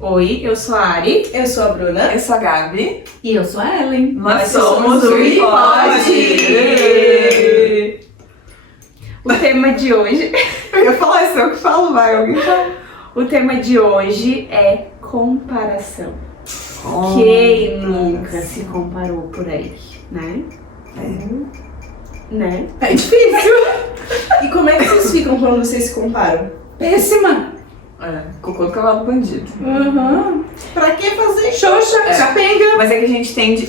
Oi, eu sou a Ari. Eu sou a Bruna. Eu sou a Gabi. E eu sou a Ellen. Nós somos o iPod! O tema de hoje... Eu ia falar isso, eu que falo, vai, alguém fala. O tema de hoje é comparação. Quem nunca se comparou por aí, né? Né? É difícil. E como é que vocês ficam quando vocês se comparam? Péssima! Cocô do cavalo bandido. Pra que fazer Xoxa, capenga! Mas é que a gente tende...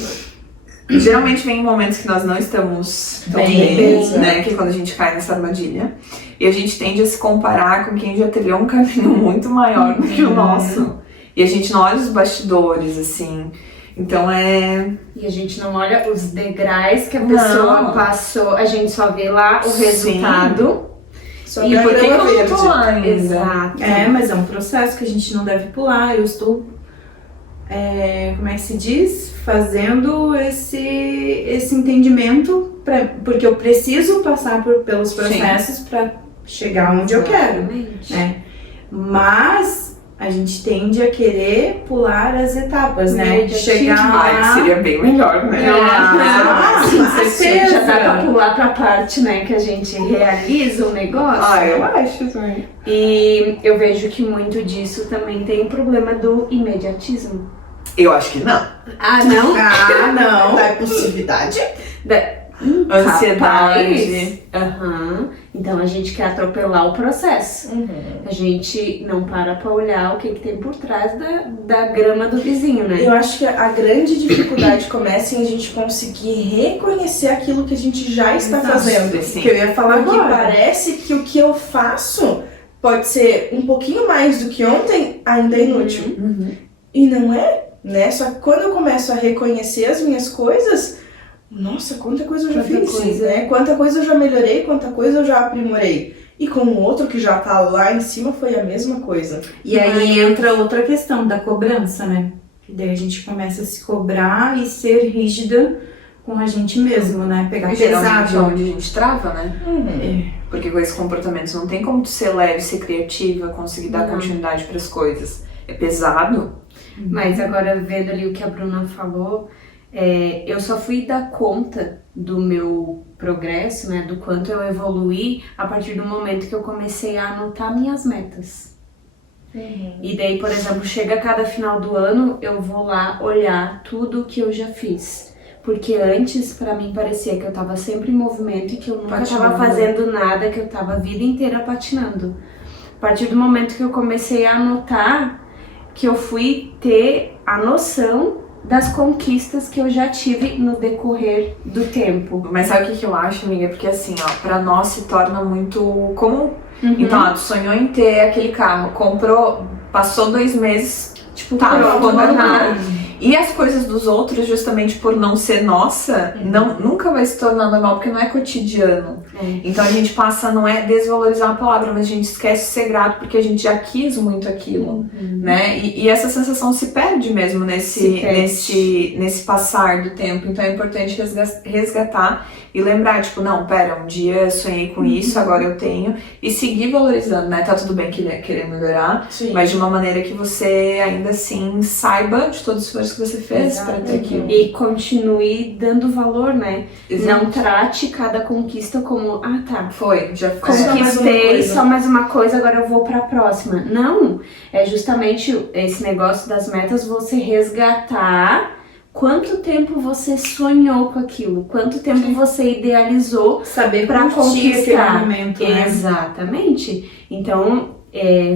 Geralmente vem em momentos que nós não estamos tão Bem, bem, né? Que é quando a gente cai nessa armadilha. E a gente tende a se comparar com quem já trilhou um caminho muito maior do que o nosso. E a gente não olha os bastidores, assim. Então E a gente não olha os degraus que a pessoa passou, a gente só vê lá o resultado. Só E por que eu não tô lá ainda? Exato. Mas é um processo que a gente não deve pular. Eu estou, como é que se diz? Fazendo esse entendimento, porque eu preciso passar pelos processos para chegar onde eu quero, né? Mas a gente tende a querer pular as etapas, né? De chegar lá... seria bem melhor, né? Você já dá pra pular pra parte, né, que a gente realiza o negócio. Eu acho também. E eu vejo que muito disso também tem o problema do imediatismo. Eu acho que não. Não? Da impulsividade? Ansiedade. Então a gente quer atropelar o processo. A gente não para pra olhar o que tem por trás da grama do vizinho, né? Eu acho que a grande dificuldade começa em a gente conseguir reconhecer aquilo que a gente já está fazendo. Sim. Que eu ia falar que Agora. parece que o que eu faço pode ser um pouquinho mais do que ontem, ainda é inútil. E não é, né? Só que quando eu começo a reconhecer as minhas coisas, nossa, quanta coisa eu já fiz, né? Quanta coisa eu já melhorei, quanta coisa eu já aprimorei. E com o outro que já tá lá em cima foi a mesma coisa. E aí entra outra questão da cobrança, né? Que daí a gente começa a se cobrar e ser rígida com a gente mesmo, né? Pegar Geralmente é pesado. onde a gente trava, né? Porque com esses comportamentos não tem como tu ser leve, ser criativa, conseguir dar continuidade pras coisas. É pesado. Mas agora vendo ali o que a Bruna falou, eu só fui dar conta do meu progresso, né, do quanto eu evoluí a partir do momento que eu comecei a anotar minhas metas. E daí, por exemplo, chega cada final do ano, eu vou lá olhar tudo que eu já fiz. Porque antes, pra mim, parecia que eu tava sempre em movimento e que eu nunca tava fazendo nada, que eu tava a vida inteira patinando. A partir do momento que eu comecei a anotar, que eu fui ter a noção das conquistas que eu já tive no decorrer do tempo. Mas sabe o que eu acho, amiga? Porque assim, pra nós se torna muito comum. Então, tu sonhou em ter aquele carro, comprou, passou 2 meses, tipo, vou normal. E as coisas dos outros, justamente por não ser nossa, nunca vai se tornar normal, porque não é cotidiano. Então a gente passa, não é desvalorizar a palavra, mas a gente esquece de ser grato, porque a gente já quis muito aquilo, né? E essa sensação se perde mesmo nesse passar do tempo. Então é importante resgatar e lembrar, tipo, não, pera, um dia eu sonhei com isso, agora eu tenho, e seguir valorizando, né? Tá tudo bem querer melhorar, mas de uma maneira que você ainda assim saiba de todo o esforço que você fez para ter aquilo. E continue dando valor, né? Exato. Não trate cada conquista como, Já conquistei só mais uma coisa, agora eu vou pra próxima. Não, é justamente esse negócio das metas, você resgatar quanto tempo você sonhou com aquilo, quanto tempo você idealizou Saber pra conquistar. Aquele momento, né? Exatamente. Então,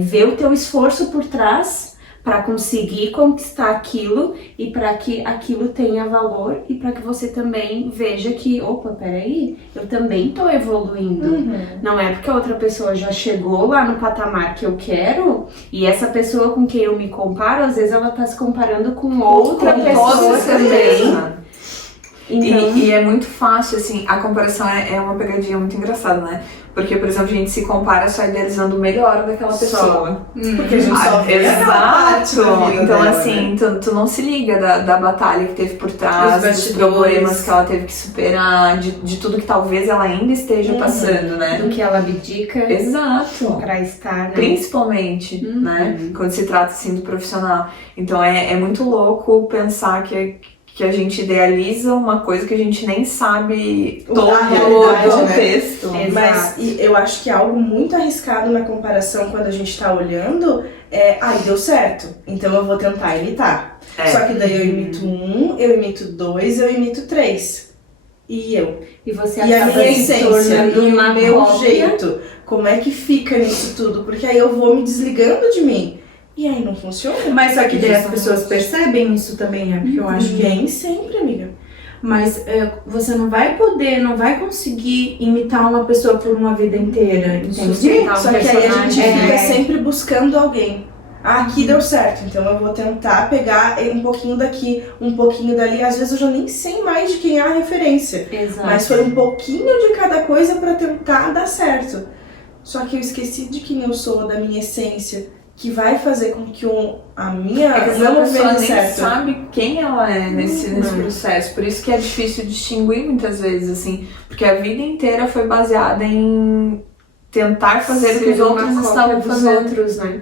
ver o teu esforço por trás para conseguir conquistar aquilo e para que aquilo tenha valor e para que você também veja que, opa, peraí, eu também tô evoluindo. Não é porque a outra pessoa já chegou lá no patamar que eu quero e essa pessoa com quem eu me comparo, às vezes ela tá se comparando com outra pessoa também. Então, E é muito fácil, assim, a comparação é uma pegadinha muito engraçada, né? Porque, por exemplo, a gente se compara só idealizando o melhor daquela pessoa. Porque a gente só vê aquela parte da vida Então, dela, assim, tu não se liga da batalha que teve por trás, Os dos bastidores. problemas que ela teve que superar, de tudo que talvez ela ainda esteja passando, né? do que ela abdica Exato. pra estar, né? Principalmente, né? Quando se trata, assim, do profissional. Então, é muito louco pensar que a gente idealiza uma coisa que a gente nem sabe todo A realidade, o né? contexto. Mas eu acho que algo muito arriscado na comparação quando a gente tá olhando deu certo, então eu vou tentar imitar. Só que daí eu imito 1, eu imito 2, eu imito 3. E eu. E você E a acaba minha se essência, tornando e uma o meu cópia. jeito. Como é que fica nisso tudo? Porque aí eu vou me desligando de mim. E aí não funciona. Mas só que daí as pessoas percebem isso também, né? Porque eu acho que Nem sempre, amiga. Mas você não vai conseguir imitar uma pessoa por uma vida inteira, entende? Sustentar um Só que aí a gente personagem, fica né? sempre buscando alguém. Aqui deu certo, então eu vou tentar pegar um pouquinho daqui, um pouquinho dali. Às vezes eu já nem sei mais de quem é a referência. Exato. Mas foi um pouquinho de cada coisa pra tentar dar certo. Só que eu esqueci de quem eu sou, da minha essência, que vai fazer com que a minha É que essa meu pessoa movimento nem certo. sabe quem ela é nesse processo. Por isso que é difícil distinguir muitas vezes, assim. Porque a vida inteira foi baseada em tentar fazer o que os Ser uma outros cópia estavam dos fazendo. outros, né?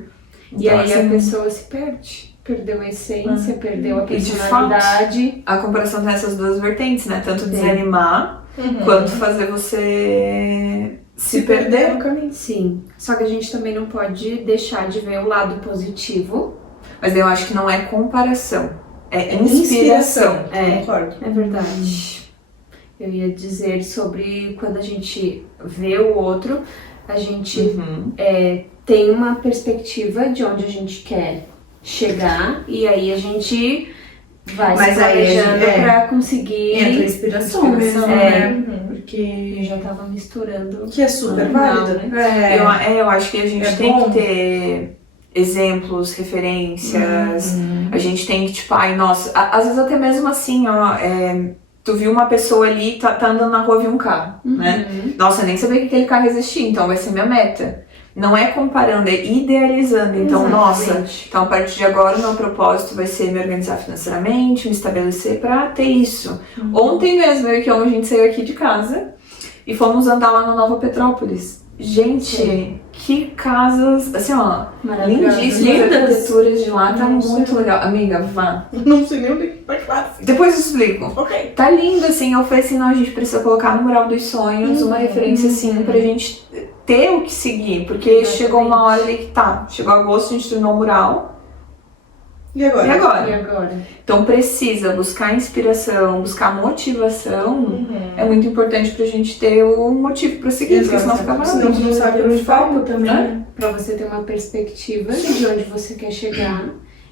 E Então, aí assim, a pessoa se perde. Perdeu a essência, perdeu a E de personalidade. a comparação tem essas duas vertentes, né? Tanto desanimar, Uhum. quanto fazer você se perder. no caminho. Sim. Só que a gente também não pode deixar de ver o lado positivo. Mas eu acho que não é comparação, é inspiração. Concordo. É verdade. Eu ia dizer sobre quando a gente vê o outro, a gente Uhum. tem uma perspectiva de onde a gente quer chegar e aí a gente vai Mas se aí a gente- planejando pra conseguir. Entra a inspiração mesmo, é. né? Porque... Eu já tava misturando. Que é super Não, válido. né? Eu acho que a gente É tem bom. que ter exemplos, referências. A gente tem que, tipo, ai, nossa, às vezes até mesmo assim, ó, tu viu uma pessoa ali, tá andando na rua, viu um carro, né? Nossa, eu nem sabia que aquele carro existia, então vai ser minha meta. Não é comparando, é idealizando. Então, nossa, Exatamente. então a partir de agora o meu propósito vai ser me organizar financeiramente, me estabelecer pra ter isso. Ontem mesmo, eu e Kion, a gente saiu aqui de casa e fomos andar lá no Nova Petrópolis. Gente, que casas, assim, ó, lindíssimas arquiteturas de lá, tá muito legal. Amiga, vá. Não sei nem onde tá classe. Depois eu explico. Ok. Tá lindo, assim, eu falei assim, não, a gente precisa colocar no mural dos sonhos uma referência, assim, pra gente ter o que seguir. Porque Exatamente. chegou uma hora ali que tá, chegou agosto, a gente terminou o mural. E agora? E agora? E agora? Então precisa buscar inspiração, buscar motivação. É muito importante pra gente ter o motivo pra seguir, porque senão fica vazio. Senão tu não sabe pra onde vai. foco também, né? Pra você ter uma perspectiva de onde você quer chegar.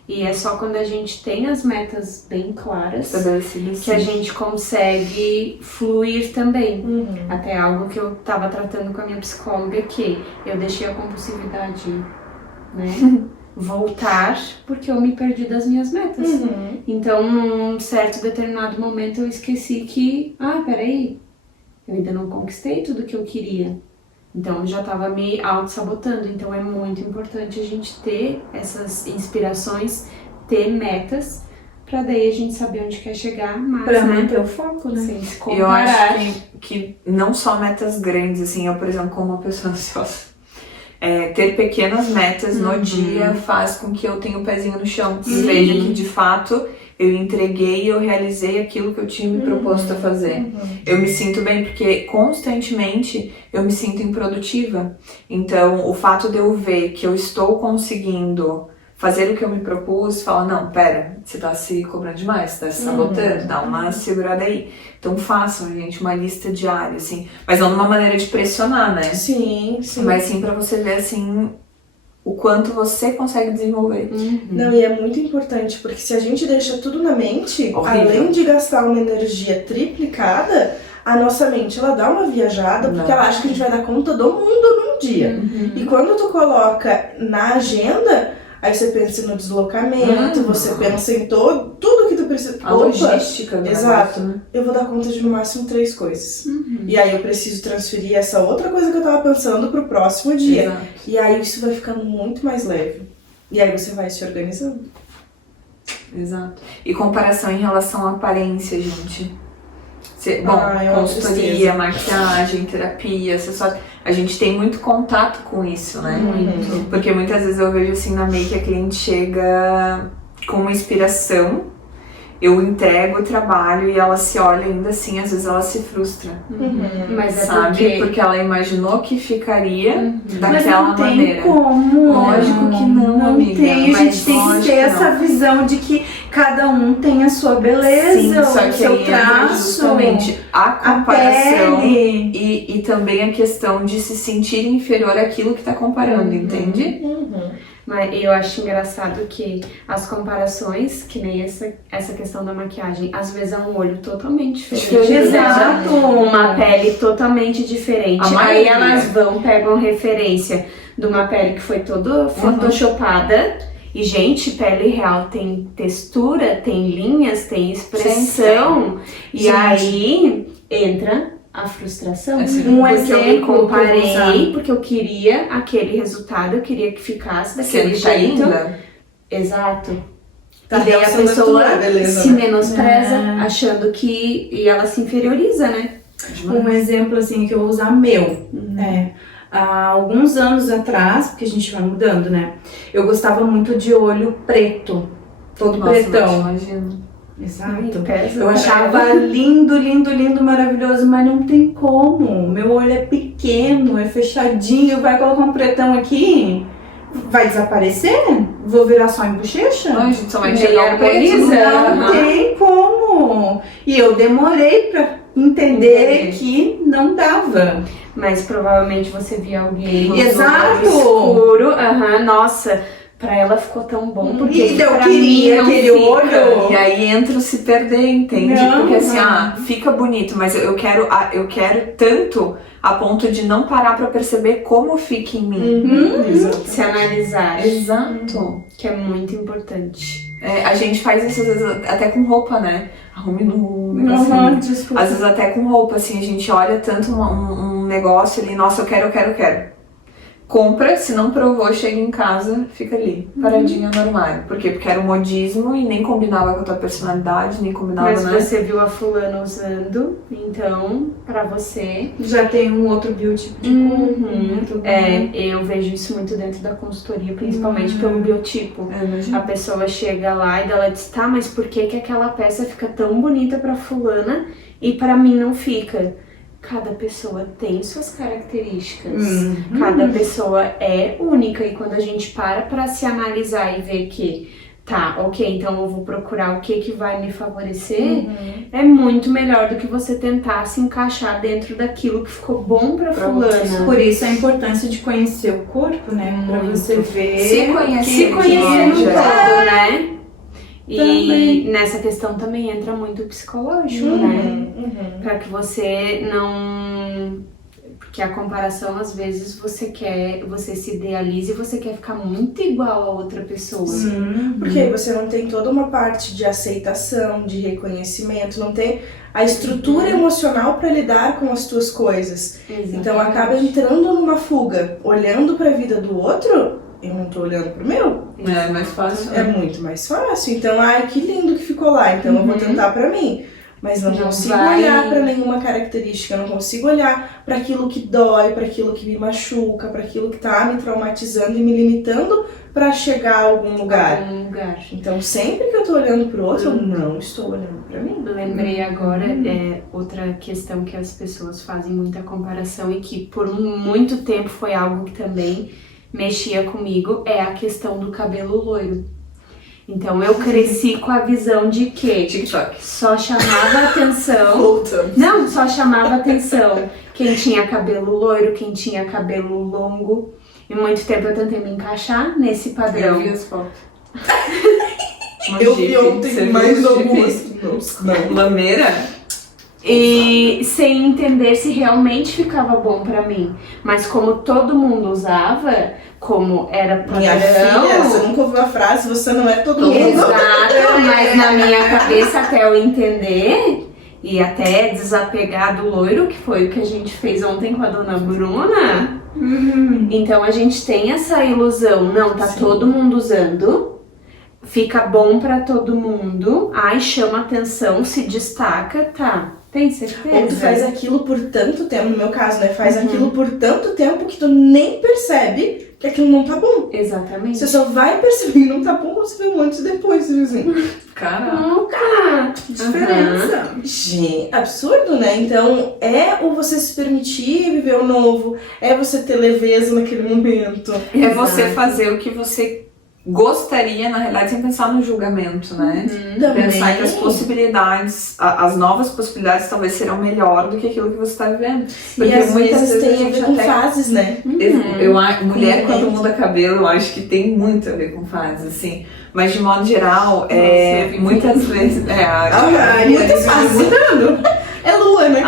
E é só quando a gente tem as metas bem claras Estabelecido que a gente consegue fluir também. Uhum. Até algo que eu tava tratando com a minha psicóloga, que eu deixei a compulsividade, né, voltar porque eu me perdi das minhas metas. Uhum. Então, num certo determinado momento, eu esqueci que, peraí, eu ainda não conquistei tudo que eu queria. Então, eu já tava me auto-sabotando. Então, é muito importante a gente ter essas inspirações, ter metas, pra daí a gente saber onde quer chegar, mas, Pra né, manter o foco, né? sem se E eu comparar. acho que não só metas grandes, assim, eu, por exemplo, como uma pessoa ansiosa, ter pequenas metas no dia faz com que eu tenha o pezinho no chão e veja que, de fato, eu entreguei e eu realizei aquilo que eu tinha me proposto a fazer. Eu me sinto bem porque, constantemente, eu me sinto improdutiva. Então, o fato de eu ver que eu estou conseguindo fazer o que eu me propus, fala, não, pera, você tá se cobrando demais, você tá se sabotando, dá uma segurada aí. Então façam, gente, uma lista diária, assim, mas não de uma maneira de pressionar, né? Sim, sim. Mas sim pra você ver, assim, o quanto você consegue desenvolver. Não, e é muito importante, porque se a gente deixa tudo na mente, Horrível. além de gastar uma energia triplicada, a nossa mente, ela dá uma viajada, porque Não. ela acha que a gente vai dar conta do mundo num dia. E quando tu coloca na agenda, aí você pensa no deslocamento, você pensa em tudo que tu preciso... A logística do exato. negócio, né? Eu vou dar conta de no máximo 3 coisas. E aí eu preciso transferir essa outra coisa que eu tava pensando pro próximo dia. Exato. E aí isso vai ficando muito mais leve. E aí você vai se organizando. Exato. E comparação em relação à aparência, gente. Bom, É uma consultoria, tristeza. maquiagem, terapia, acessório. A gente tem muito contato com isso, né? Muito. Porque muitas vezes eu vejo assim na make, a cliente chega com uma inspiração, eu entrego o trabalho e ela se olha ainda assim, às vezes ela se frustra, Mas é sabe? Porque ela imaginou que ficaria Mas daquela não tem maneira. como. Lógico que não, amiga. Tem, a gente Mas tem que lógico ter que essa visão de que cada um tem a sua beleza, Sim, só o que seu aí entra traço, justamente a a comparação pele. e também a questão de se sentir inferior àquilo que tá comparando, entende? Mas eu acho engraçado que as comparações, que nem essa questão da maquiagem, às vezes é um olho totalmente diferente. Exato. Uma pele totalmente diferente. A Aí maioria. elas pegam referência de uma pele que foi toda photoshopada. E, gente, pele real tem textura, tem linhas, tem expressão. E Gente. aí entra a frustração. Assim, um Porque eu me exemplo que eu vou comparei, usar. porque eu queria aquele resultado, eu queria que ficasse daquele Sendo tá jeito. linda. Exato. Tá e daí a realçando a pessoa tua beleza, se né? menospreza, É. achando que... E ela se inferioriza, né? Um exemplo assim que eu vou usar meu. Há alguns anos atrás, porque a gente vai mudando, né? Eu gostava muito de olho preto. Todo Nossa, pretão. não te imagino. Exato. Pesa, Eu achava lindo, lindo, lindo, maravilhoso, mas não tem como. Meu olho é pequeno, é fechadinho, vai colocar um pretão aqui, vai desaparecer? Vou virar só em bochecha? Ai, gente, só vai Meio enxergar o preto. harmoniza. Não Aham. tem como. E eu demorei pra entender Entendi. que não dava. Mas provavelmente você via alguém Exato. escuro. Nossa, pra ela ficou tão bom. Porque E eu pra queria mim não aquele fica. olho. E aí entra o se perder, entende? Não, Porque assim, não. fica bonito, mas eu quero tanto a ponto de não parar pra perceber como fica em mim. Exato. Se analisar. Exato. Que é muito importante. A gente faz isso às vezes até com roupa, né? Arrume no negocinho. Desculpa. Às vezes até com roupa, assim, a gente olha tanto um negócio ali, nossa, eu quero. Compra, se não provou, chega em casa, fica ali, paradinha no armário. Por quê? Porque era um modismo e nem combinava com a tua personalidade, nem combinava, Mas né? você viu a fulana usando, então, pra você... Já tem um outro biotipo de corpo, né? Tudo bem. eu vejo isso muito dentro da consultoria, principalmente pelo biotipo. Eu imagino. A pessoa chega lá e ela diz, tá, mas por que que aquela peça fica tão bonita pra fulana e pra mim não fica? Cada pessoa tem suas características. Cada pessoa é única. E quando a gente para pra se analisar e ver que, tá, ok, então eu vou procurar o que vai me favorecer, é muito melhor do que você tentar se encaixar dentro daquilo que ficou bom pra fulana. Por isso a importância de conhecer o corpo, né? Pra Muito. você ver. Se conhecer, Se conhecer no que todo, né? E Também. nessa questão também entra muito o psicológico, né? Pra que você não... Porque a comparação, às vezes, você se idealiza e você quer ficar muito igual a outra pessoa. Porque aí você não tem toda uma parte de aceitação, de reconhecimento, não tem a estrutura emocional para lidar com as tuas coisas. Então acaba entrando numa fuga, olhando para a vida do outro, eu não tô olhando pro meu. É mais fácil. É muito mais fácil. Então, ai, que lindo que ficou lá, então eu vou tentar pra mim. Mas não consigo olhar pra nenhuma característica, eu não consigo olhar pra aquilo que dói, pra aquilo que me machuca, pra aquilo que tá me traumatizando e me limitando pra chegar a algum lugar. Então, sempre que eu tô olhando pro outro, eu não estou olhando pra mim. Lembrei agora, outra questão que as pessoas fazem muita comparação e que por muito tempo foi algo que também mexia comigo, é a questão do cabelo loiro. Então eu cresci com a visão de que TikTok. só chamava atenção. Voltamos. Não, só chamava atenção quem tinha cabelo loiro, quem tinha cabelo longo. E muito tempo eu tentei me encaixar nesse Eu padrão. vi as fotos. Eu vi ontem mais algumas. Não. Lameira? E sem entender se realmente ficava bom pra mim. Mas como todo mundo usava, como era Minha padrão. filha, você nunca ouviu a frase, você não é todo mundo. Exato, mas na minha cabeça, até eu entender e até desapegar do loiro, que foi o que a gente fez ontem com a dona Bruna. Então a gente tem essa ilusão, não, tá todo mundo usando, fica bom pra todo mundo, ai, chama atenção, se destaca, tá, tem certeza? Ou tu faz aquilo por tanto tempo, no meu caso, né? Faz aquilo por tanto tempo que tu nem percebe que aquilo não tá bom. Exatamente. Você só vai perceber que não tá bom quando você vê um monte depois, vizinho. Caraca. Diferença. Gente, absurdo, né? Então, é o você se permitir viver o novo, é você ter leveza naquele momento. É você fazer o que você gostaria, na realidade, sem pensar no julgamento, né? Também. Pensar que as possibilidades, as novas possibilidades talvez serão melhor do que aquilo que você está vivendo. E às vezes a tem a gente ver com até- fases, né? Mulher quando muda cabelo, eu acho que tem muito a ver com fases, assim. Mas de modo geral, muitas vezes. Muitas fases mudando. É lua, né?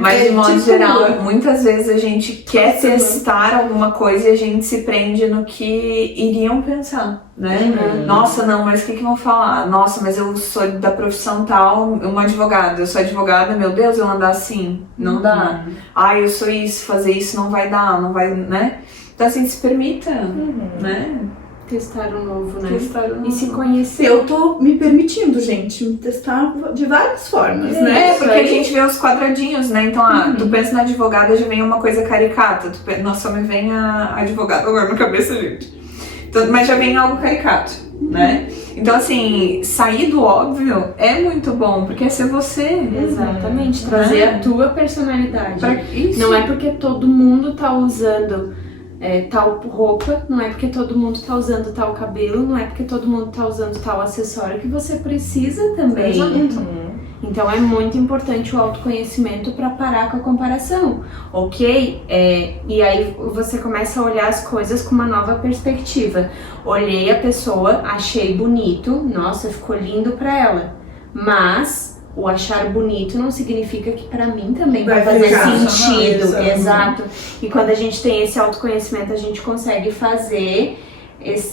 Mas de modo tipo geral, lua. muitas vezes a gente quer testar alguma coisa e a gente se prende no que iriam pensar, né? Nossa, não, mas o que vão falar? Nossa, mas eu sou da profissão tal, uma advogada. Eu sou advogada, meu Deus, eu andar assim. Não dá. Eu sou isso, fazer isso não vai dar, não vai, né? Então assim, se permita, né? Testar o novo, né? Testar o E se novo. conhecer. Eu tô me permitindo, gente, me testar de várias formas, né? Porque a gente vê os quadradinhos, né? Então, tu pensa na advogada, já vem uma coisa caricata. Nossa, me vem a advogada agora na cabeça, gente. Então, mas já vem algo caricato, né? Então, assim, sair do óbvio é muito bom, porque é ser você. Exatamente, trazer a tua personalidade. Isso. Não é porque todo mundo tá usando tal roupa, não é porque todo mundo tá usando tal cabelo, não é porque todo mundo tá usando tal acessório que você precisa também. Então é muito importante o autoconhecimento para parar com a comparação, ok? E aí você começa a olhar as coisas com uma nova perspectiva. Olhei a pessoa, achei bonito, nossa, ficou lindo para ela, mas o achar bonito não significa que pra mim também vai fazer sentido. Exato. E quando a gente tem esse autoconhecimento, a gente consegue fazer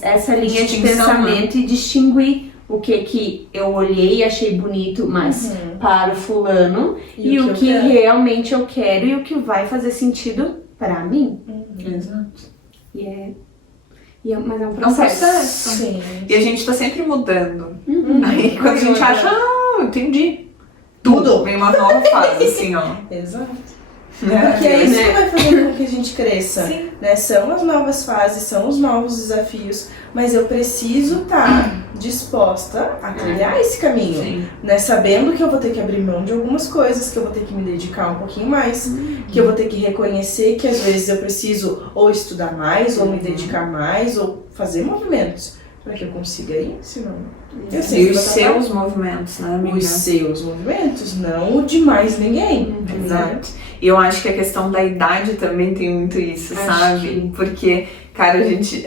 essa linha de pensamento e distinguir o que eu olhei e achei bonito, mas para o fulano, e o que realmente eu quero e o que vai fazer sentido pra mim. Exato. Mas é um É um processo. processo. Sim. E a gente tá sempre mudando. Aí quando a gente acha, entendi. Tudo. Vem uma nova fase, assim, ó. Exato. Porque é isso que vai fazer com que a gente cresça. Né? São as novas fases, são os novos desafios, mas eu preciso estar disposta a trilhar esse caminho. Sim. Né? Sabendo que eu vou ter que abrir mão de algumas coisas, que eu vou ter que me dedicar um pouquinho mais, que eu vou ter que reconhecer que às vezes eu preciso ou estudar mais, ou me dedicar mais, ou fazer movimentos para que eu consiga ir, senão eu sei E que os vou atrapalhar. seus movimentos, né, amiga? Os seus movimentos, não o de mais ninguém. Exato. E eu acho que a questão da idade também tem muito isso, Acho sabe? Porque, cara, a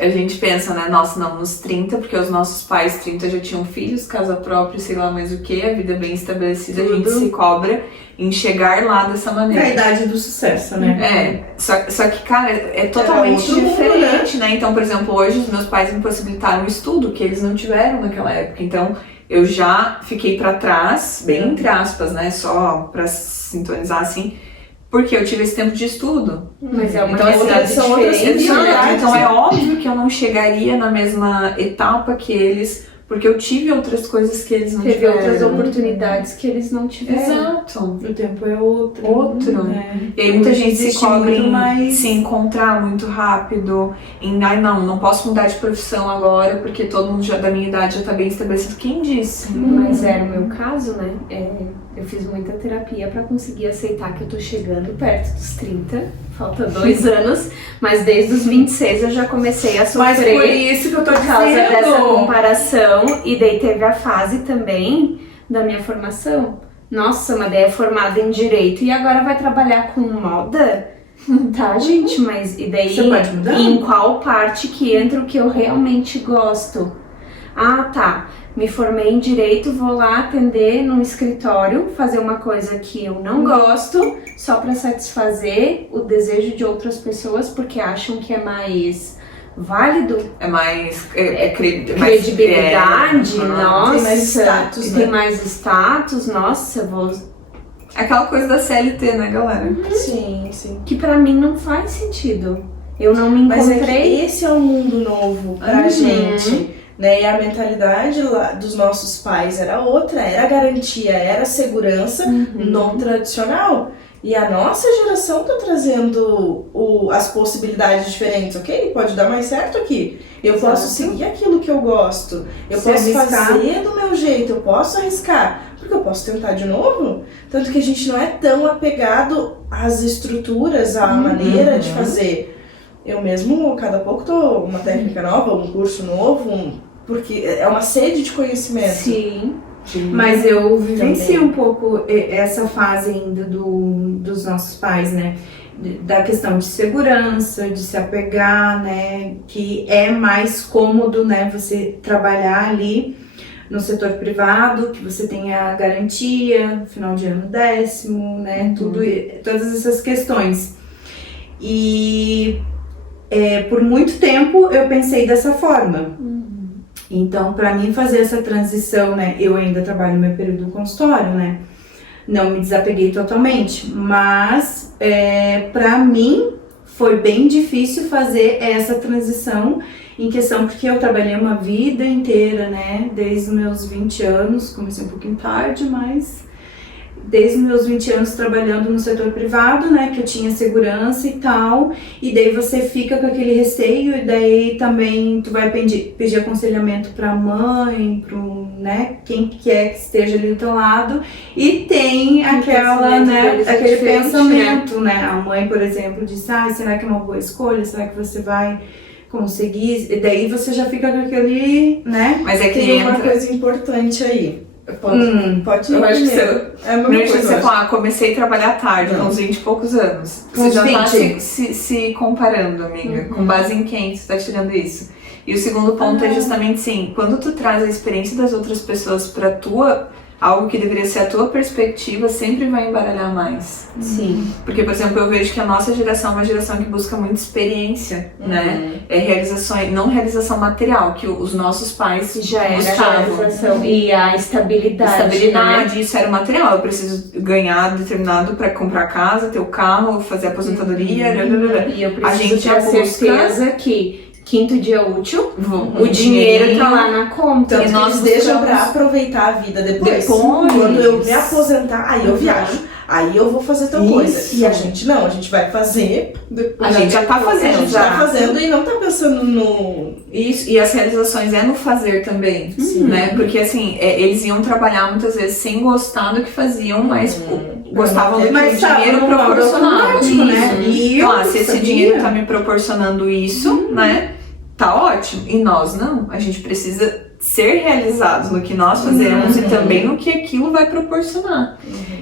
gente pensa, né? Nossa, não, nos 30, porque os nossos pais 30 já tinham filhos, casa própria, sei lá mais o que, a vida bem estabelecida, a gente se cobra em chegar lá dessa É a maneira. idade do sucesso, né? Só que, cara, é totalmente outro mundo, diferente, né? Então, por exemplo, hoje os meus pais me possibilitaram o estudo, que eles não tiveram naquela época. Então, eu já fiquei pra trás, bem entre aspas, né? Só pra sintonizar assim, porque eu tive esse tempo de estudo. Mas é uma Então, realidade são outras diferente. Exato. prioridades, Então né? é óbvio que eu não chegaria na mesma etapa que eles, porque eu tive outras coisas que eles não Teve tiveram. outras oportunidades que eles não tiveram. Exato. O tempo é outro. Outro. E aí muita gente se Existe cobra muito em mais- se encontrar muito rápido, em não posso mudar de profissão agora porque todo mundo da minha idade já tá bem estabelecido. Quem disse? Mas era o meu caso, né? Eu fiz muita terapia pra conseguir aceitar que eu tô chegando perto dos 30, falta 2 anos, mas desde os 26 eu já comecei a Mas por sofrer isso que eu tô por causa dessa dizendo. comparação, e daí teve a fase também da minha formação. Nossa, mas daí é formada em Direito e agora vai trabalhar com moda? Tá, gente, mas e daí Você pode mudar? em qual parte que entra o que eu realmente gosto? Ah, tá. Me formei em Direito, vou lá atender num escritório, fazer uma coisa que eu não gosto, só pra satisfazer o desejo de outras pessoas, porque acham que é mais válido, É mais... credibilidade, nossa, Tem mais status, tem né? mais status, nossa, eu vou... Aquela coisa da CLT, né, galera? Sim, sim. que pra mim não faz sentido. Eu não me Mas é encontrei. que esse é um mundo novo pra gente, né? E a mentalidade lá dos nossos pais era outra, era garantia, era segurança no tradicional. E a nossa geração tá trazendo as possibilidades diferentes, ok? Pode dar mais certo aqui. Eu posso seguir aquilo que eu gosto. Eu Se posso arriscar. fazer do meu jeito, eu posso arriscar. Porque eu posso tentar de novo. Tanto que a gente não é tão apegado às estruturas, à maneira de fazer. Eu mesmo, cada pouco tô uma técnica nova, um curso novo, porque é uma sede de conhecimento. Sim. Mas eu vivencio um pouco essa fase ainda dos nossos pais, né? Da questão de segurança, de se apegar, né? Que é mais cômodo, né? Você trabalhar ali no setor privado, que você tem a garantia, final de ano 10º, né? Todas essas questões. E por muito tempo eu pensei dessa forma. Então, para mim fazer essa transição, né, eu ainda trabalho no meu período do consultório, né, não me desapeguei totalmente, mas para mim foi bem difícil fazer essa transição em questão, porque eu trabalhei uma vida inteira, né, desde os meus 20 anos, comecei um pouquinho tarde, mas desde os meus 20 anos trabalhando no setor privado, né, que eu tinha segurança e tal, e daí você fica com aquele receio, e daí também tu vai pedir aconselhamento pra mãe, né, quem quer que esteja ali do teu lado, e tem aquela, né, aquele pensamento, né, a mãe, por exemplo, disse, será que é uma boa escolha, será que você vai conseguir, e daí você já fica com aquele, né. Mas é que Tem uma entra... coisa importante aí. Pode ir Eu acho que primeiro. É a mesma Primeiro coisa, você eu fala, comecei a trabalhar tarde, com uns 20 e poucos anos. Você Uns já tá 20. se comparando, amiga. Com base em quem você tá tirando isso? E o segundo ponto é justamente assim, quando tu traz a experiência das outras pessoas pra tua, algo que deveria ser a tua perspectiva, sempre vai embaralhar mais. Sim. Porque, por exemplo, eu vejo que a nossa geração é uma geração que busca muita experiência, né? É realização, não realização material, que os nossos pais Já era a buscavam. realização. E a estabilidade, né? Isso era o material. Eu preciso ganhar determinado pra comprar casa, ter o carro, fazer aposentadoria. E eu A preciso gente ter a busca- certeza que quinto dia útil, o dinheiro dinheirinho. tá lá na conta. Tanto E que nós eles deixam buscamos- pra aproveitar a vida depois. Depois. Quando eu me aposentar, aí eu viajo. Aí eu vou fazer tal coisa. Isso. E a gente não, a gente vai fazer. A gente já tá fazendo, A gente já. tá fazendo e não tá pensando no. Isso, e as realizações é no fazer também, né? Porque assim, eles iam trabalhar muitas vezes sem gostar do que faziam, mas gostavam do que Mas o tava dinheiro no modo proporcionava. automático, né? Isso. E eu Se esse sabia. dinheiro tá me proporcionando isso, né? Tá ótimo. E nós não. A gente precisa ser realizados no que nós fazemos e também no que aquilo vai proporcionar.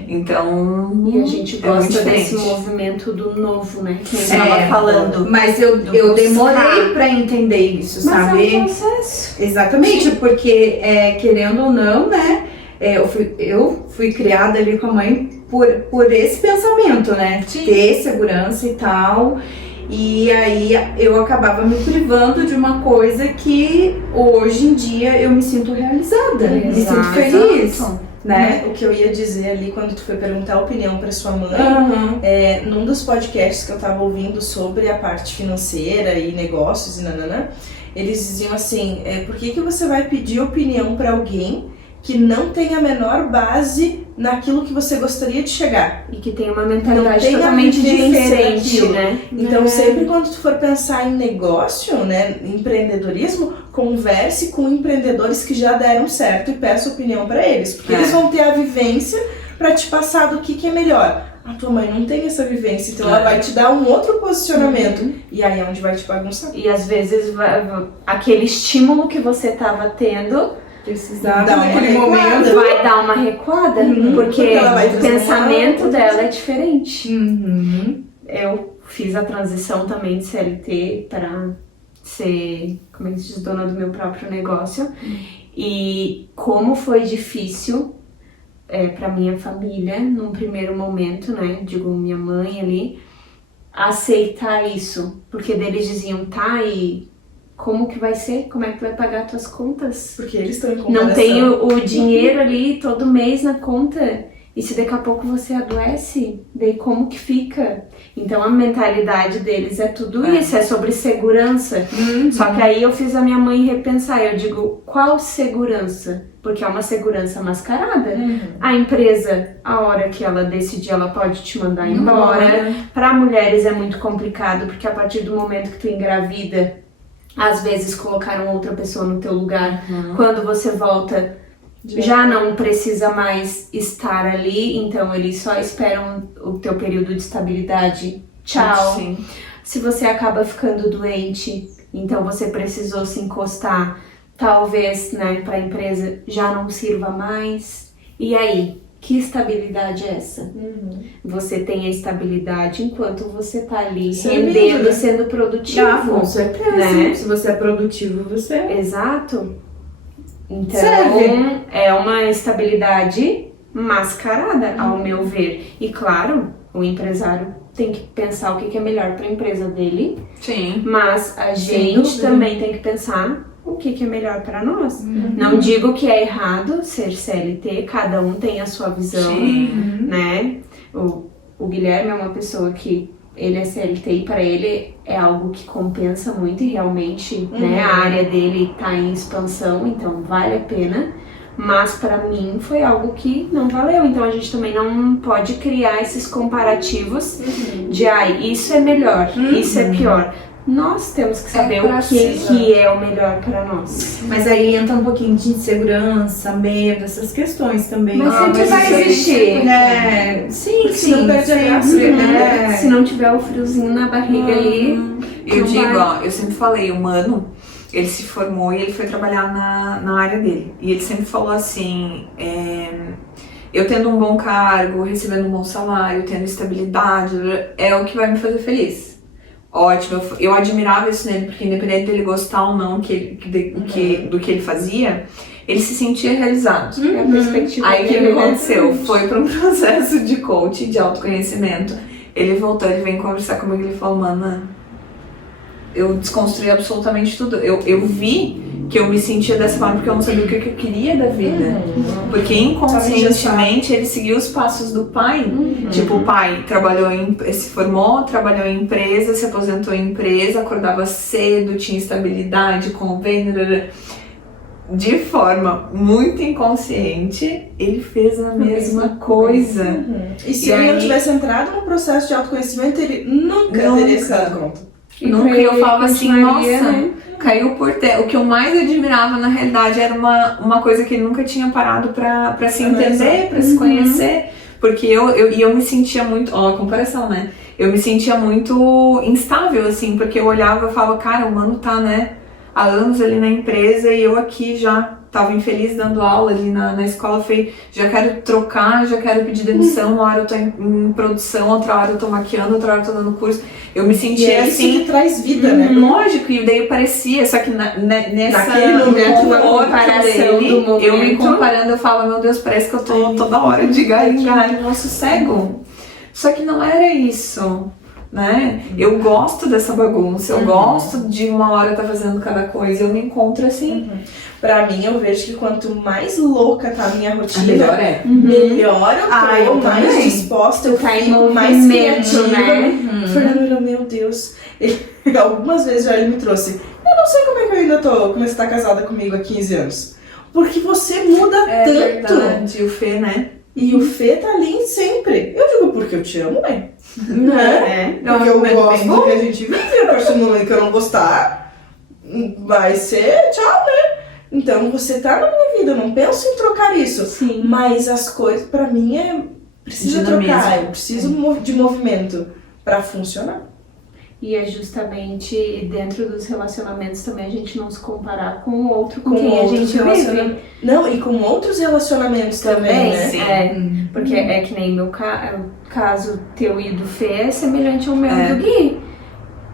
Então, E a gente é muito gosta desse diferente. movimento do novo, né? Que a gente tava falando. Mas eu buscar. demorei pra entender isso, Mas sabe? é um processo. Exatamente, porque querendo ou não, né? Eu fui criada ali com a mãe por esse pensamento, né? Sim. Ter segurança e tal. E aí eu acabava me privando de uma coisa que hoje em dia eu me sinto realizada, me sinto feliz, né? O que eu ia dizer ali quando tu foi perguntar a opinião pra sua mãe, Aham. num dos podcasts que eu tava ouvindo sobre a parte financeira e negócios e nananã, eles diziam assim, por que você vai pedir opinião pra alguém que não tem a menor base naquilo que você gostaria de chegar? E que tem uma Não mentalidade tem a totalmente vivência diferente, daquilo. né? Então, sempre quando tu for pensar em negócio, né, empreendedorismo, converse com empreendedores que já deram certo e peça opinião pra eles, porque eles vão ter a vivência pra te passar do que é melhor. A tua mãe não tem essa vivência, então ela vai te dar um outro posicionamento e aí é onde vai te bagunçar. E às vezes aquele estímulo que você tava tendo Precisava Dá uma naquele recuada. momento. vai dar uma recuada, Porque porque ela vai o trazer pensamento uma- dela é diferente. Uhum. Eu fiz a transição também de CLT para ser, como é que se diz, dona do meu próprio negócio. E como foi difícil para minha família, num primeiro momento, né? Digo, minha mãe ali, aceitar isso. Porque eles diziam, tá, e como que vai ser? Como é que tu vai pagar tuas contas? Porque eles estão em comparação. Não tem o dinheiro ali todo mês na conta. E se daqui a pouco você adoece, daí como que fica? Então a mentalidade deles é tudo isso, é sobre segurança. Só que aí eu fiz a minha mãe repensar, eu digo, qual segurança? Porque é uma segurança mascarada. A empresa, a hora que ela decidir, ela pode te mandar embora. Para mulheres é muito complicado, porque a partir do momento que tu engravida, às vezes colocaram outra pessoa no teu lugar. Quando você volta, já não precisa mais estar ali, então eles só esperam o teu período de estabilidade. Tchau. Sim. Se você acaba ficando doente, então você precisou se encostar, talvez, né, para a empresa já não sirva mais. E aí, que estabilidade é essa? Você tem a estabilidade enquanto você tá ali rendendo, sendo produtivo. Com certeza. Né? Se você é produtivo, você é. Exato. Então, Serve. é uma estabilidade mascarada, ao meu ver. E claro, o empresário tem que pensar o que é melhor para a empresa dele, Sim. mas a gente dúvida. também tem que pensar o que é melhor para nós. Não digo que é errado ser CLT, cada um tem a sua visão, né? O Guilherme é uma pessoa que ele é CLT e para ele é algo que compensa muito e realmente, né, a área dele tá em expansão, então vale a pena. Mas para mim foi algo que não valeu, então a gente também não pode criar esses comparativos de isso é melhor, isso é pior. Nós temos que saber o que é o melhor para nós. Mas aí entra um pouquinho de insegurança, medo, essas questões também. Mas sempre vai existir. Sim, senão perde a graça, né? Se não tiver o friozinho na barriga ali. Eu não digo, vai. eu sempre falei, o Mano, ele se formou e ele foi trabalhar na área dele. E ele sempre falou assim, eu tendo um bom cargo, recebendo um bom salário, tendo estabilidade, é o que vai me fazer feliz. Ótimo, eu admirava isso nele, porque independente dele gostar ou não do que ele fazia, ele se sentia realizado. É a perspectiva Aí o que dele, né? aconteceu? Foi para um processo de coaching, de autoconhecimento. Ele voltou, ele veio conversar comigo e ele falou, Mana, eu desconstruí absolutamente tudo. Eu vi que eu me sentia dessa forma porque eu não sabia o que eu queria da vida. Porque inconscientemente ele seguiu os passos do pai. Tipo, o pai se formou, trabalhou em empresa, se aposentou em empresa, acordava cedo, tinha estabilidade, convênio. De forma muito inconsciente, ele fez a mesma coisa. E se ele não tivesse entrado no processo de autoconhecimento, ele nunca teria se dado conta. Nunca eu falava assim, continuaria, nossa, né? caiu por terra. O que eu mais admirava, na realidade, era uma coisa que ele nunca tinha parado pra se entender, pra se conhecer. Porque eu me sentia muito, ó, a comparação, né? Eu me sentia muito instável, assim, porque eu olhava e falava, cara, o Mano tá, né, há anos ali na empresa e eu aqui já tava infeliz dando aula ali na escola, falei, já quero trocar, já quero pedir demissão, uma hora eu tô em produção, outra hora eu tô maquiando, outra hora eu tô dando curso. Eu me sentia é assim. isso que traz vida, né? Lógico, e daí parecia, só que nessa Naquele momento, na comparação dele, do momento. eu me comparando, eu falo, meu Deus, parece que eu tô toda hora de galho em galho no sossego. Só que não era isso. Né? Eu gosto dessa bagunça, eu gosto de uma hora tá fazendo cada coisa, eu me encontro assim. Pra mim, eu vejo que quanto mais louca tá a minha rotina, melhor é. melhor eu tô, eu mais também. disposta eu Tá em fico, mais movimento, criativa. né? Fernando, meu Deus. Algumas vezes já ele me trouxe, eu não sei como é que eu ainda tô, como você tá casada comigo há 15 anos. Porque você muda tanto. Verdade, o Fê, né? E o Fê tá ali sempre. Eu digo, porque eu te amo, né? Né? Não, Porque eu mas gosto bem do bom. que a gente vive. A partir do momento que eu não gostar, vai ser tchau, né? Então você tá na minha vida, eu não penso em trocar isso. Sim. Mas as coisas, pra mim, precisa Dinamismo. trocar. Eu preciso de movimento pra funcionar. E é justamente dentro dos relacionamentos também a gente não se comparar com o outro com Com quem a outros gente vive. relacionamentos. Não, e com outros relacionamentos também, né? sim. Porque é que nem meu caso teu e do Fê é semelhante ao meu e do Gui.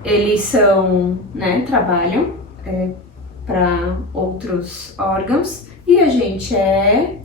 Eles são, né, trabalham para outros órgãos e a gente é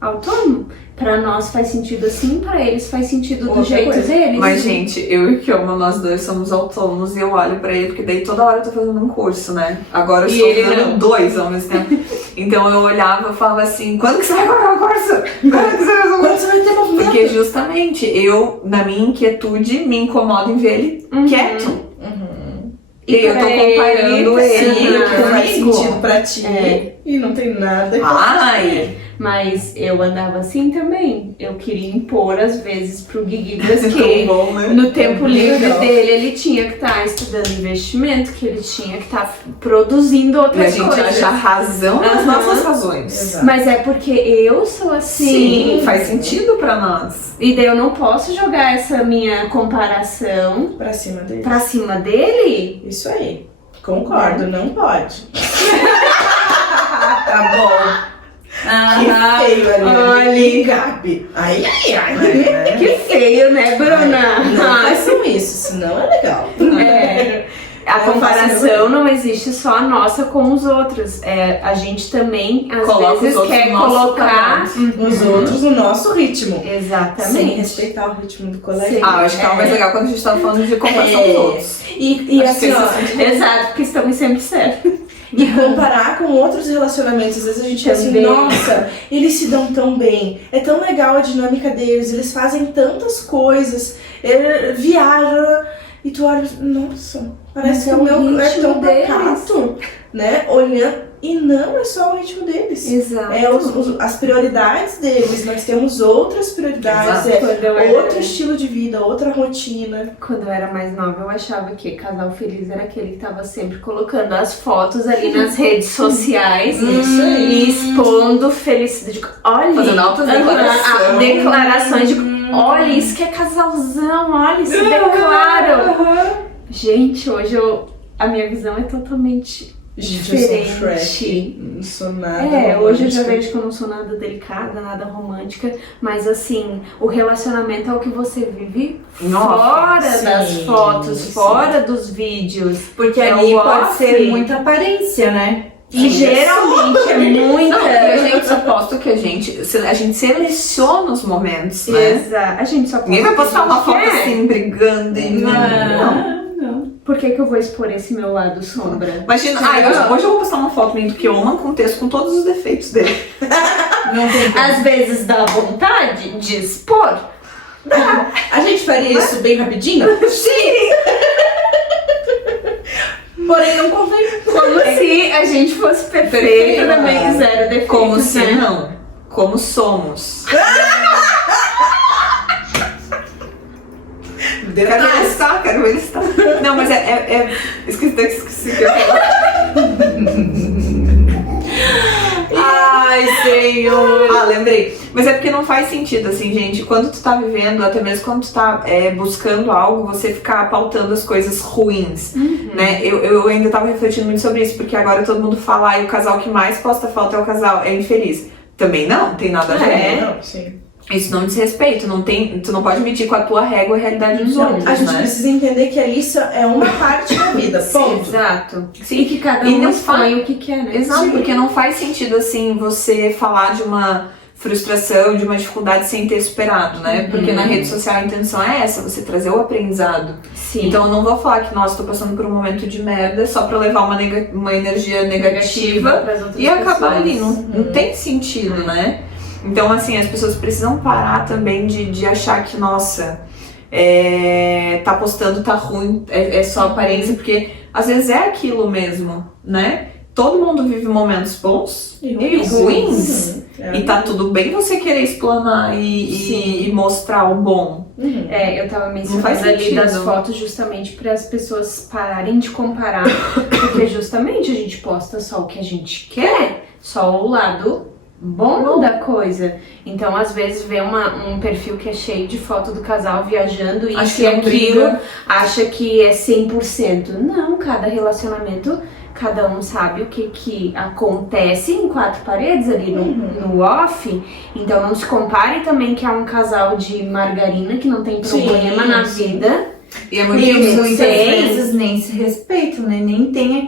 autônomo. Pra nós faz sentido assim, pra eles faz sentido do Outra jeito coisa. deles. Mas, gente, eu e o Kioma, nós dois somos autônomos e eu olho pra ele, porque daí toda hora eu tô fazendo um curso, né? Agora eu E estou ele fazendo não. 2 ao mesmo tempo. Então eu olhava e falava assim, quando que você vai comprar o curso? Quando que você vai comprar? Quando você vai ter movimento? Porque justamente eu, na minha inquietude, me incomodo em ver ele quieto. Uhum. E eu tô pra comparando ele, ele Sim, o que faz comigo. sentido pra ti e não tem nada que Ai, Mas eu andava assim também. Eu queria impor, às vezes, pro Guiguidas tão que bom, né? no tempo livre Legal. dele ele tinha que estar estudando investimento, que ele tinha que estar produzindo E a outras gente coisas. acha razão nas Aham. nossas razões. Exato. Mas é porque eu sou assim. Sim, faz sentido pra nós. E daí eu não posso jogar essa minha comparação Pra cima dele. pra cima dele. Isso aí. Concordo, não pode. Tá bom. Que feio ali. olha. Gabi. Ai, ai. Que feio, né, Bruna? Não façam isso, senão é legal. É, a Eu comparação não existe só a nossa com os outros. É, a gente também, às Coloca os vezes, outros quer no nosso colocar. quadrado. Os outros no nosso ritmo. Sem Exatamente. respeitar o ritmo do colega. Sim. Ah, eu acho que é o mais legal quando a gente tá falando de comparação dos outros. E Acho que assim, esse ó, Exato, porque estamos sempre certos. e comparar com outros relacionamentos. Às vezes a gente pensa assim, Também. nossa, eles se dão tão bem, é tão legal a dinâmica deles, eles fazem tantas coisas, viajam, e tu olha, nossa, parece que o meu é tão deles. pacato, né? Olhando, e não é só o ritmo deles. Exato. É as prioridades deles, nós temos outras prioridades, Exato. Quando eu era- outro estilo de vida, outra rotina. Quando eu era mais nova, eu achava que casal feliz era aquele que tava sempre colocando as fotos ali nas redes sociais Isso aí. e expondo felicidade. Olha, Fazendo altas declarações. declarações de olha, isso que é casalzão, olha, se declaram. Gente, hoje a minha visão é totalmente Gente, eu sou diferente. Shrek, não sou nada. Hoje eu já romântica. vejo que eu não sou nada delicada, nada romântica, mas assim, o relacionamento é o que você vive fora sim, das fotos, sim. fora dos vídeos. Porque É ali o pode off. ser muita aparência, né? E geralmente é muita. Não, e a gente aposto que a gente seleciona os momentos, né? Exato. A gente só Ninguém vai posta postar o que uma foto a gente quer. assim, brigando e... Não. Não. Por que eu vou expor esse meu lado sombra? Imagina, hoje eu vou postar uma foto minha do Kioma com texto com todos os defeitos dele. Não tem como. Às vezes dá vontade de expor. A gente faria isso bem rapidinho? Sim! Porém, não convém. Como se a gente fosse perfeito também, zero defeitos. Como se né? não. Como somos. Quero ver ele estar, quero ver ele estar. Não, mas esqueci que eu ia falar. Ai, Senhor. Ah, lembrei. Mas é porque não faz sentido, assim, gente. Quando tu tá vivendo, até mesmo quando tu tá buscando algo, você ficar pautando as coisas ruins, né? Eu ainda tava refletindo muito sobre isso, porque agora todo mundo fala, o casal que mais posta foto é o casal, é infeliz. Também não, tem nada a ver. Não, sim. Isso não diz respeito, tu não pode medir com a tua régua a realidade dos outros, A gente né? precisa entender que ali isso é uma parte da vida, ponto. Exato. Sim. E que cada E um não expõe o que quer, né? Exato, Sim. porque não faz sentido, assim, você falar de uma frustração, de uma dificuldade sem ter superado, né? Porque na rede social a intenção é essa, você trazer o aprendizado. Sim. Então eu não vou falar que, nossa, tô passando por um momento de merda só pra levar uma energia negativa pras outras e acabar pessoas. ali. Não tem sentido, né? Então, assim, as pessoas precisam parar também de achar que, nossa, tá postando, tá ruim, é só aparência, porque às vezes é aquilo mesmo, né? Todo mundo vive momentos bons e ruins. E tá tudo bem você querer explanar e mostrar o bom. Eu tava Não mencionando faz ali sentido. das fotos justamente para as pessoas pararem de comparar, porque justamente a gente posta só o que a gente quer, só o lado bom da coisa. Então, às vezes, vê um perfil que é cheio de foto do casal viajando e Acho isso que e não aquilo, briga. acha que é 100%. Não, cada relacionamento, cada um sabe o que acontece em quatro paredes ali no off. Então, não se compare também que é um casal de margarina que não tem problema na vida. E é muito E difícil. muitas tem. vezes nem se respeitam, né? Nem tem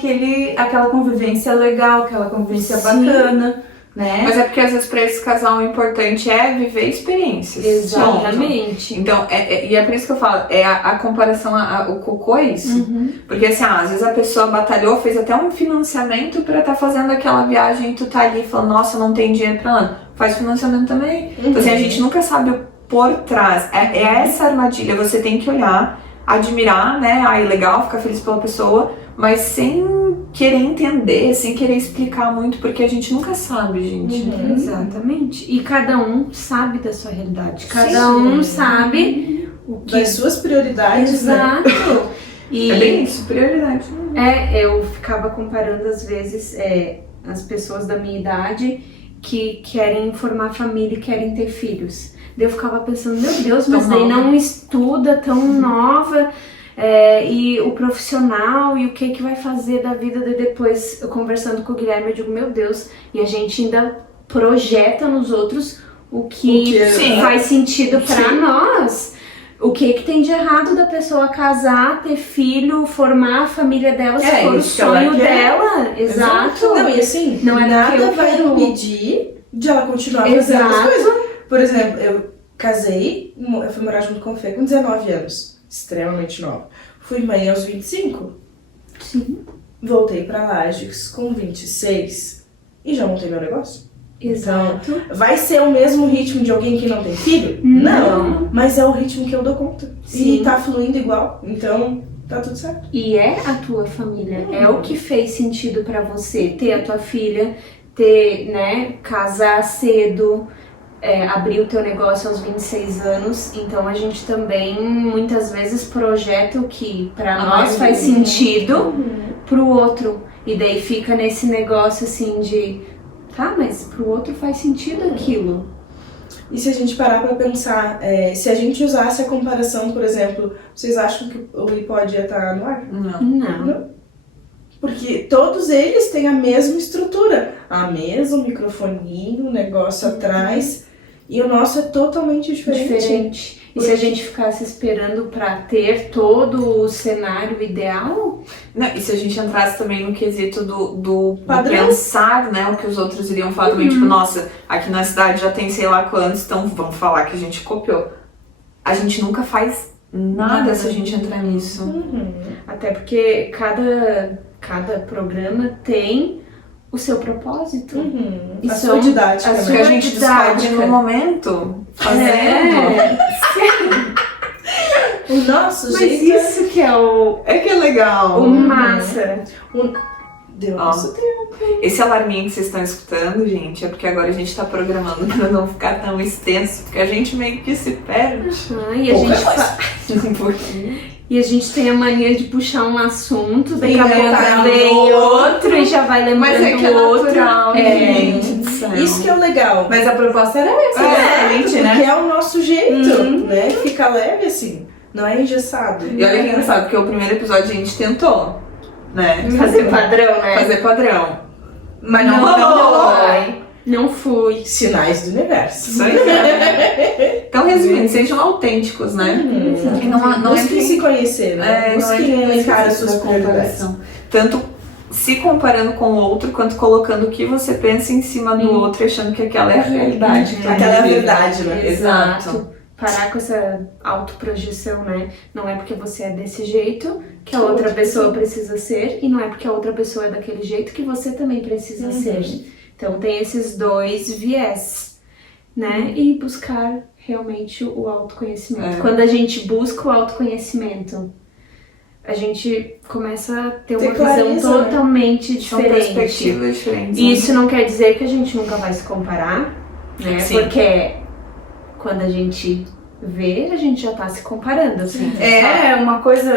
aquela convivência legal, aquela convivência Sim. bacana, né? Mas é porque às vezes pra esse casal o importante é viver experiências. Exatamente. Então, e é por isso que eu falo, é a comparação, o cocô é isso. Porque assim, às vezes a pessoa batalhou, fez até um financiamento pra estar fazendo aquela viagem e tu tá ali falando, nossa, não tem dinheiro pra nada. Faz financiamento também. Então assim, a gente nunca sabe o por trás. É essa armadilha, você tem que olhar, admirar, né? Ah, é legal, ficar feliz pela pessoa, mas sem querer entender, sem querer explicar muito, porque a gente nunca sabe, gente. Exatamente. E cada um sabe da sua realidade. Cada um sabe o que... Das suas prioridades, né? Exato. E É bem isso, prioridade. eu ficava comparando às vezes as pessoas da minha idade que querem formar família e querem ter filhos. Daí eu ficava pensando, meu Deus, mas daí não estuda, tão nova... e o profissional e o que vai fazer da vida de depois. Eu conversando com o Guilherme, eu digo, meu Deus, e a gente ainda projeta nos outros o que faz sentido pra nós. O que tem de errado da pessoa casar, ter filho, formar a família dela, se for o sonho dela. Exato. Não, e assim, não é nada vai impedir de ela continuar fazendo as coisas. Por exemplo, eu casei, eu fui morar junto com o Fê com 19 anos. Extremamente nova. Fui mãe aos 25. Sim. Voltei pra Lages com 26 e já montei meu negócio. Exato. Então, vai ser o mesmo ritmo de alguém que não tem filho? Não. Mas é o ritmo que eu dou conta. Sim. E tá fluindo igual. Então, tá tudo certo. E é a tua família. É o que fez sentido pra você ter a tua filha, ter, né, casar cedo, abrir o teu negócio aos 26 anos, então a gente também muitas vezes projeta o que pra nós faz sentido pro outro, e daí fica nesse negócio assim de, tá, mas pro outro faz sentido aquilo. E se a gente parar pra pensar, se a gente usasse a comparação, por exemplo, vocês acham que o iPod ia estar no ar? Não. Porque todos eles têm a mesma estrutura, a mesa, o microfoninho, o negócio atrás. E o nosso é totalmente diferente. E se a gente ficasse esperando pra ter todo o cenário ideal? Não, e se a gente entrasse também no quesito do Padrão. pensar, né, o que os outros iriam falar também, tipo, nossa, aqui na cidade já tem sei lá quantos, então vamos falar que a gente copiou. A gente nunca faz nada se a gente entrar nisso. Até porque cada programa tem o seu propósito. E a sua didática. A né? Que a gente descobre no momento, fazendo. O nosso Mas jeito isso que é o É que é legal. massa. deu nosso tempo. Esse alarminho que vocês estão escutando, gente, é porque agora a gente tá programando pra não ficar tão extenso, porque a gente meio que se perde. E a gente Um pouquinho. E a gente tem a mania de puxar um assunto, daqui a Inventar pouco vem outro e já vai lembrando Mas é que é outro. natural, gente do céu. Isso que é o legal. Mas a proposta era essa, exatamente, Porque né? é o nosso jeito, né? Fica leve assim, não é engessado. E olha que engraçado, porque o primeiro episódio a gente tentou, né? Fazer padrão, né? Fazer padrão. Mas não rolou. Não fui. Sinais do universo. Isso aí. Então, resumindo, sejam autênticos, né? Uhum. Não Busquem se conhecer, né? Busquem elencar as suas prioridades. Tanto se comparando com o outro, quanto colocando o que você pensa em cima do outro, achando que aquela é a realidade. que Aquela é a vive. verdade, né? Exato. Parar com essa autoprojeção, né? Não é porque você é desse jeito que a outra pessoa precisa ser, e não é porque a outra pessoa é daquele jeito que você também precisa ser. Então tem esses dois viés, né? E buscar realmente o autoconhecimento. Quando a gente busca o autoconhecimento, a gente começa a ter uma clareza, visão totalmente São diferente. perspectivas diferentes. E isso não quer dizer que a gente nunca vai se comparar, né? Sim. Porque quando a gente vê, a gente já tá se comparando, assim. É uma coisa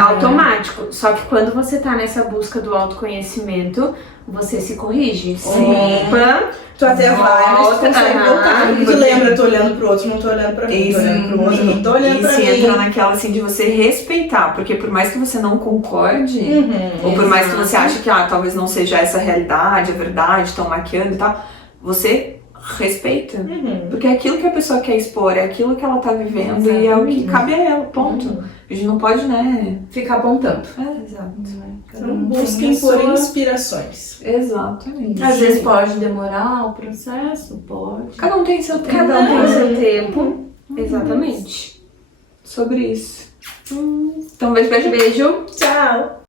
Automático. Só que quando você tá nessa busca do autoconhecimento, você se corrige. Opa! Tu até vai, mas tu consegue voltar. Tu porque- lembra, tô olhando pro outro, não tô olhando pra mim. Tô olhando pro outro, não tô olhando E pra se mim. entra naquela assim de você respeitar, porque por mais que você não concorde, ou por mais que você ache que talvez não seja essa a realidade, a verdade, estão maquiando e tal, você respeita. Uhum. Porque é aquilo que a pessoa quer expor, é aquilo que ela tá vivendo e é o que cabe a ela, ponto. A gente não pode, né? Ficar apontando. Exato. Então, busquem por inspirações. Exatamente. Às vezes pode demorar o processo, pode. Cada um tem seu tempo. Cada um tem seu tempo. Exatamente. Sobre isso. Então, beijo, beijo. Beijo. Tchau!